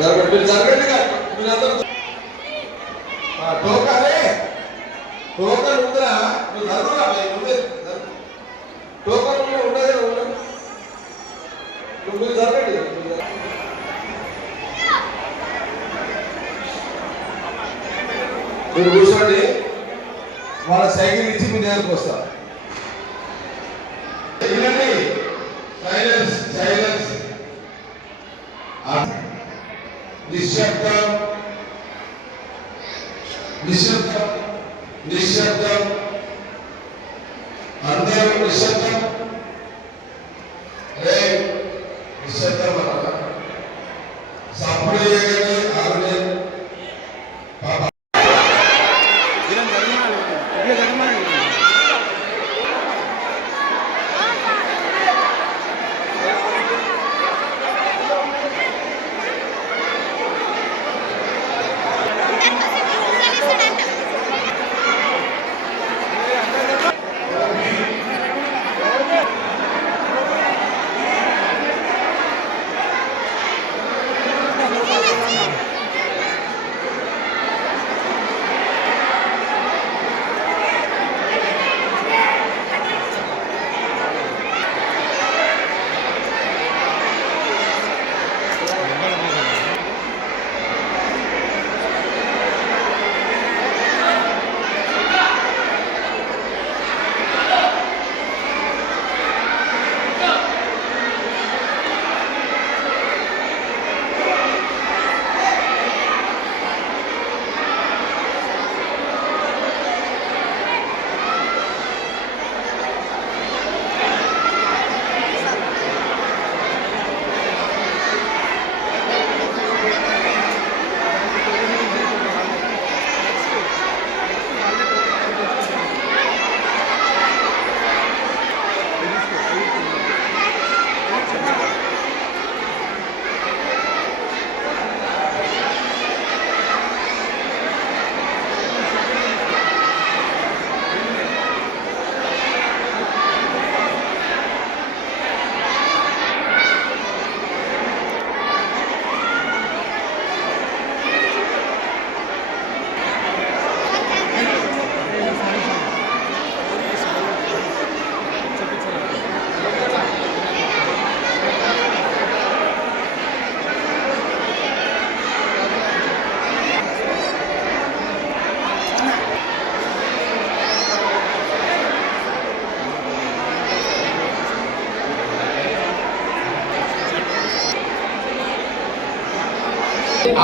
జరగండి జరగండి మీరందరూ టోకనే టోకన్ ఉందిరా నువ్వు జరుగురా ముందే టోకన్ ఉండదు నువ్వు జరగండి మీరు కూర్చోండి వాళ్ళ సైకిల్ ఇచ్చి మీ దగ్గరకు వస్తారు సైలెన్స్ సైలెన్స్ నిశ్శబ్దం నిశ్శబ్దం నిశ్శబ్దం అందరూ నిశ్శబ్దం నిశ్శబ్దం అన్న సప్పుడు ఆవిడ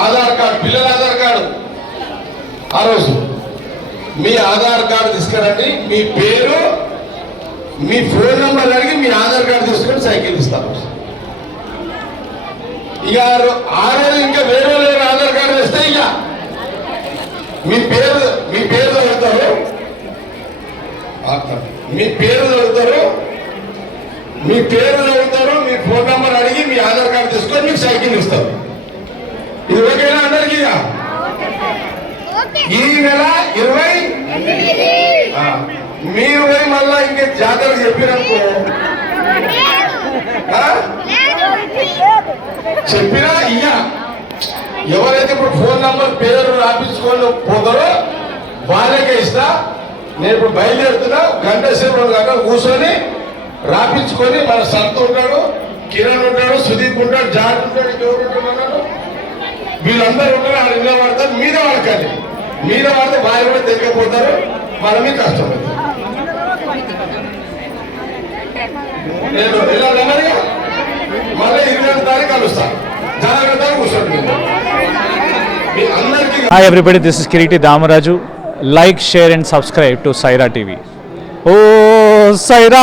ఆధార్ కార్డు పిల్లల ఆధార్ కార్డు ఆ రోజు మీ ఆధార్ కార్డు తీసుకురండి మీ పేరు మీ ఫోన్ నెంబర్ అడిగి మీ ఆధార్ కార్డు తీసుకొని సైకిల్ ఇస్తారు ఇక ఆ రోజు ఇంకా వేరే వేరే ఆధార్ కార్డు ఇస్తే ఇక మీ పేరు చదువుతారు మీ పేరు చదువుతారు మీ ఫోన్ నెంబర్ అడిగి మీ ఆధార్ కార్డు తీసుకొని మీకు సైకిల్ ఇస్తారు ఇది ఓకేనా అందరికీ ఈ నెల 20 మీరు పోయి మళ్ళా ఇంకే జాతర చెప్పిననుకో చెప్పినా ఇయ్య ఎవరైతే ఇప్పుడు ఫోన్ నంబర్ పేరు రాపించుకొని పోతారో వాళ్ళకే ఇస్తా నేను ఇప్పుడు బయలుదేరుతున్నా గంట సేపు 2 గంటలు కూర్చొని రాపించుకొని మన సంత ఉంటాడు కిరణ్ ఉంటాడు సుదీప్ ఉంటాడు జాన్ ఉంటాడు ఇంకెవరు ఉంటాడు వీళ్ళందరూ ఉంటారు వాళ్ళు ఇళ్ళ పడతారు మీద పడకండి మీద పడితే వాళ్ళు కూడా తెలియకపోతారు వాళ్ళ మీద కష్టం నేను వెళ్ళాలన్నదిగా మళ్ళీ 22 తారీఖు కలుస్తాను జాగ్రత్తగా కూర్చోండి మీ అందరికీ. Hi everybody, this is Kiriti Damaraju. Like, share and subscribe to Saira TV. Oh Saira.